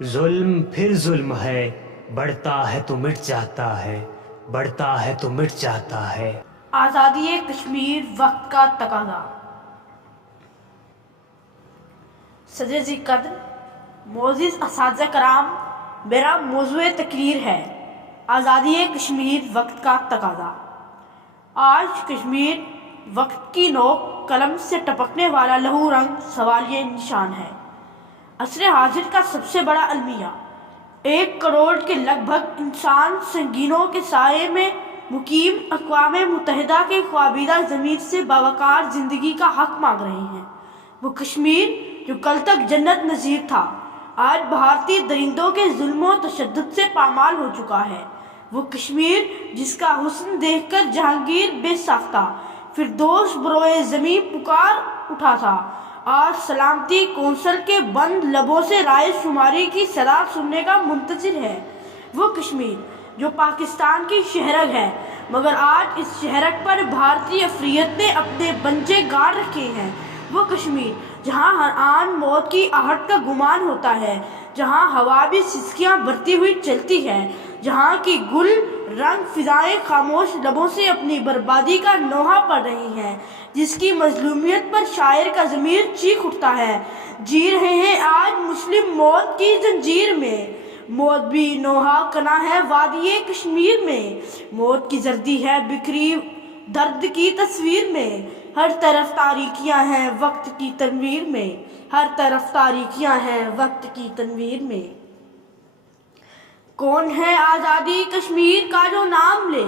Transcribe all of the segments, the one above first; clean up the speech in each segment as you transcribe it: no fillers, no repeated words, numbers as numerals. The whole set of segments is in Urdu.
ظلم پھر ظلم ہے، بڑھتا ہے تو مٹ جاتا ہے، بڑھتا ہے تو مٹ جاتا ہے۔ آزادی کشمیر وقت کا تقاضا۔ صدر ذی قدر، معزز اساتذہ کرام، میرا موضوع تقریر ہے آزادی کشمیر وقت کا تقاضا۔ آج کشمیر وقت کی نوک قلم سے ٹپکنے والا لہو رنگ سوالیہ نشان ہے۔ عصر حاضر کا سب سے بڑا المیہ، 1 کروڑ کے لگ بھگ انسان سنگینوں کے سائے میں مقیم اقوام متحدہ کے خوابیدہ ضمیر سے باوقار زندگی کا حق مانگ رہے ہیں۔ وہ کشمیر جو کل تک جنت نظیر تھا، آج بھارتی درندوں کے ظلم و تشدد سے پامال ہو چکا ہے۔ وہ کشمیر جس کا حسن دیکھ کر جہانگیر بے ساختہ فردوس بروئے زمین پکار اٹھا تھا، آج سلامتی کونسل کے بند لبوں سے رائے شماری کی صدا سننے کا منتظر ہے۔ وہ کشمیر جو پاکستان کی شہرگ ہے، مگر آج اس شہرگ پر بھارتی عفریت نے اپنے بنچے گاڑ رکھے ہیں۔ وہ کشمیر جہاں ہر آن موت کی آہٹ کا گمان ہوتا ہے، جہاں ہوا بھی سسکیاں بھرتی ہوئی چلتی ہے، جہاں کی گل رنگ فضائیں خاموش لبوں سے اپنی بربادی کا نوحہ پڑھ رہی ہیں، جس کی مظلومیت پر شاعر کا ضمیر چیخ اٹھتا ہے۔ جی رہے ہیں آج مسلم موت کی زنجیر میں، موت بھی نوحہ کنا ہے وادی کشمیر میں، موت کی زردی ہے بکھری درد کی تصویر میں، ہر طرف تاریکیاں ہیں وقت کی تنویر میں، ہر طرف تاریکیاں ہیں وقت کی تنویر میں۔ کون ہے آزادی کشمیر کا جو نام لے،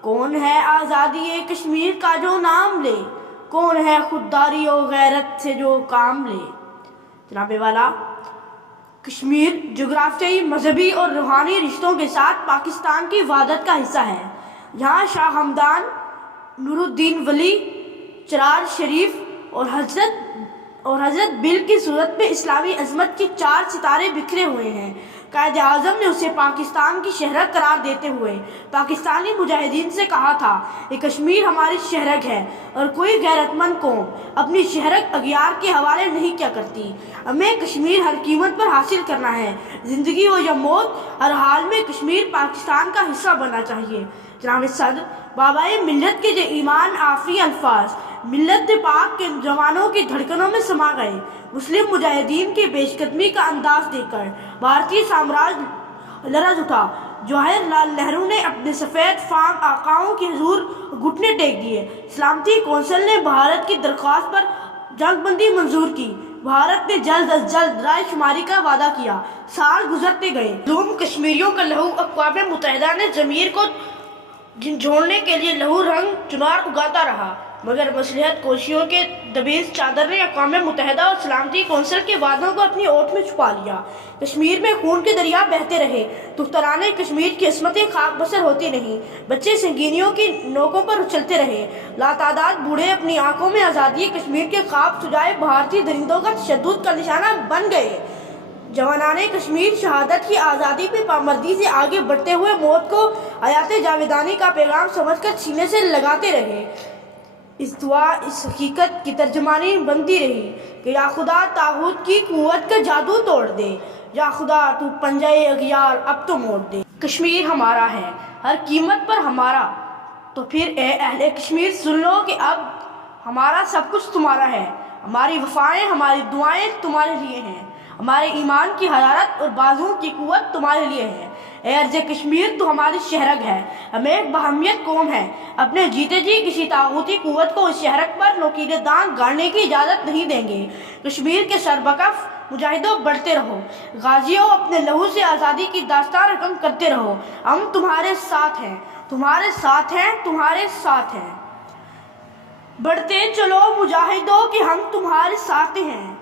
کون ہے آزادی کشمیر کا جو نام لے، کون ہے خودداری و غیرت سے جو کام لے۔ جناب والا، کشمیر جغرافیائی، مذہبی اور روحانی رشتوں کے ساتھ پاکستان کی وحدت کا حصہ ہے۔ یہاں شاہ ہمدان، نور الدین ولی، چرار شریف اور حضرت بل کی صورت میں اسلامی عظمت کے 4 ستارے بکھرے ہوئے ہیں۔ قائد اعظم نے اسے پاکستان کی شہرگ قرار دیتے ہوئے پاکستانی مجاہدین سے کہا تھا کہ کشمیر ہماری شہرگ ہے اور کوئی غیرت مند قوم اپنی شہرگ اغیار کے حوالے نہیں کیا کرتی۔ ہمیں کشمیر ہر قیمت پر حاصل کرنا ہے، زندگی ہو یا موت، ہر حال میں کشمیر پاکستان کا حصہ بننا چاہیے۔ جناب صدر، بابائے ملت کے جو ایمان آفری الفاظ ملت پاک کے جوانوں کی دھڑکنوں میں سما گئے، مسلم مجاہدین کی پیش قدمی کا انداز دیکھ کر بھارتی سامراج لرز اٹھا۔ جواہر لال نہرو نے اپنے سفید فام آقاؤں کے حضور گھٹنے ٹیک دیے۔ سلامتی کونسل نے بھارت کی درخواست پر جنگ بندی منظور کی۔ بھارت نے جلد از جلد رائے شماری کا وعدہ کیا۔ سال گزرتے گئے، مظلوم کشمیریوں کا لہو اقوام متحدہ نے ضمیر کو جھنجھوڑنے کے لیے لہو رنگ چنار اگاتا رہا، مگر مصلحت کوشیوں کے دبیز چادر نے اقوام متحدہ اور سلامتی کونسل کے وعدوں کو اپنی اوٹ میں چھپا لیا۔ کشمیر میں خون کے دریا بہتے رہے، دختران کشمیر کی عصمتیں خاک بسر ہوتی رہیں، بچے سنگینیوں کی نوکوں پر اچھلتے رہے، لاتعداد بوڑھے اپنی آنکھوں میں آزادی کشمیر کے خواب سجائے بھارتی درندوں کا تشدد کا نشانہ بن گئے۔ جوانان کشمیر شہادت کی آزادی پہ پامردی سے آگے بڑھتے ہوئے موت کو حیات جاویدانی کا پیغام سمجھ کر سینے سے لگاتے رہے۔ اس دعا اس حقیقت کی ترجمانی بنتی رہی کہ یا خدا طاغوت کی قوت کا جادو توڑ دے، یا خدا تو پنجۂ اغیار اب تو موڑ دے۔ کشمیر ہمارا ہے، ہر قیمت پر ہمارا، تو پھر اے اہل کشمیر سن لو کہ اب ہمارا سب کچھ تمہارا ہے۔ ہماری وفائیں، ہماری دعائیں تمہارے لیے ہیں، ہمارے ایمان کی حرارت اور بازوؤں کی قوت تمہارے لیے ہے۔ اے ارض کشمیر تو ہماری شہرگ ہے، ہم ایک باہمیت قوم ہے، اپنے جیتے جی کسی طاغوتی قوت کو اس شہرگ پر نوکیلے دانت گاڑنے کی اجازت نہیں دیں گے۔ کشمیر کے سربکف مجاہدوں بڑھتے رہو، غازیوں اپنے لہو سے آزادی کی داستان رقم کرتے رہو، ہم تمہارے ساتھ ہیں، تمہارے ساتھ ہیں، تمہارے ساتھ ہیں۔ بڑھتے چلو مجاہدوں کہ ہم تمہارے ساتھ ہیں،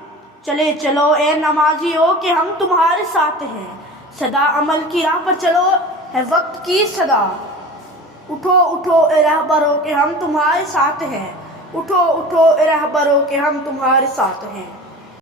چلے چلو اے نمازیوں کہ ہم تمہارے ساتھ ہیں، صدا عمل کی راہ پر چلو ہے وقت کی صدا، اٹھو اٹھو اے رہبرو کہ ہم تمہارے ساتھ ہیں، اٹھو اٹھو اے رہبرو کہ ہم تمہارے ساتھ ہیں۔